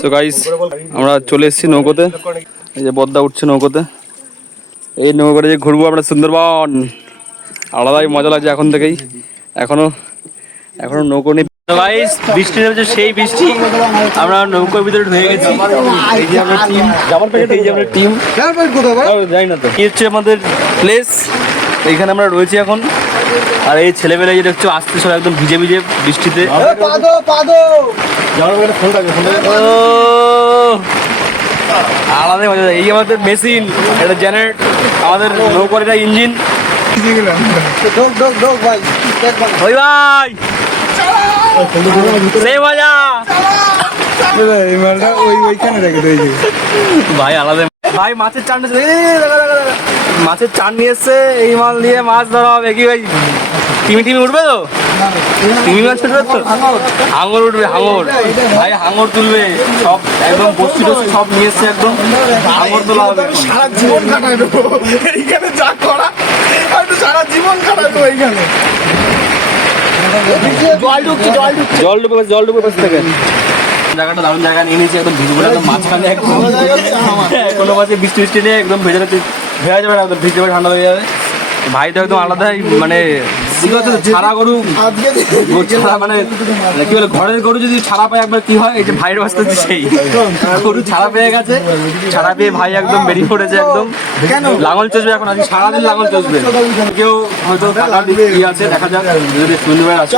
So guys আমরা চলে এসেছি নৌকোতে। এই যে বদ্দা উঠছে নৌকোতে। এই নৌকোতে যে ঘুরবো আমরা সুন্দরবন, আলাদাই মজা লাগছে এখন থেকেই। এখনো নৌকো নিয়ে গাইস বৃষ্টি নেমেছে, সেই বৃষ্টি। আমরা নৌকোর ভিতরে ঢুকে গেছি। এই যে আমরা টিম, এই যে আমরা টিম যাই না তো, এই হচ্ছে আমাদের প্লেস। এইখানে আমরা রয়েছি এখন। আর এই ছেলেমেয়েরা যে দেখছো আসতে সব একদম ভিজে ভিজে বৃষ্টিতে। আলাদা মজা। এই আমাদের মেশিন, এটা জেনারেট, আমাদের নৌকার এটা ইঞ্জিন। ওই ভাই সেই মজা ভাই, আলাদা ভাই। মাছের চান নিয়ে এসছে। এই মাল নিয়ে মাছ ধরা হবে কি ভাই? টিমি উঠবে তো? টিমি মাছ উঠবে তো? হাঙর উঠবে, হাঙর ভাই, হাঙর তুলবে সব। একদম বস্তি টস্তি সব নিয়ে এসছে, একদম হাঙর তোলা হবে। সারা জীবন কাটাইবো এইখানে, যা করা সারা জীবন কাটাইবো এইখানে। জল ঢুকে পাশ থেকে জায়গাটা দারুণ জায়গা নিয়ে নিয়েছি, একদম ভিজে একদম মাঝখানে, একদম কোনো মাঝে বৃষ্টি নিয়ে একদম ভেজা যাবে না, একদম ভিজে যাবে, ঠান্ডা হয়ে যাবে। ভাই তো একদম আলাদাই, মানে ছাড়া গরু, মানে কি বলে, ঘরের গরু যদি ছাড়া পায় একবার কি হয়, এই যে ভাইয়ের অবস্থা সেই গরু ছাড়া পেয়ে গেছে। ছাড়া পেয়ে ভাই একদম বেরিয়ে পড়েছে, একদম লাঙল চষবে এখন। আজকে সারাদিন লাঙল চষবে। কেউ হয়তো আছে, দেখা যাক যদি শনিবার আসে।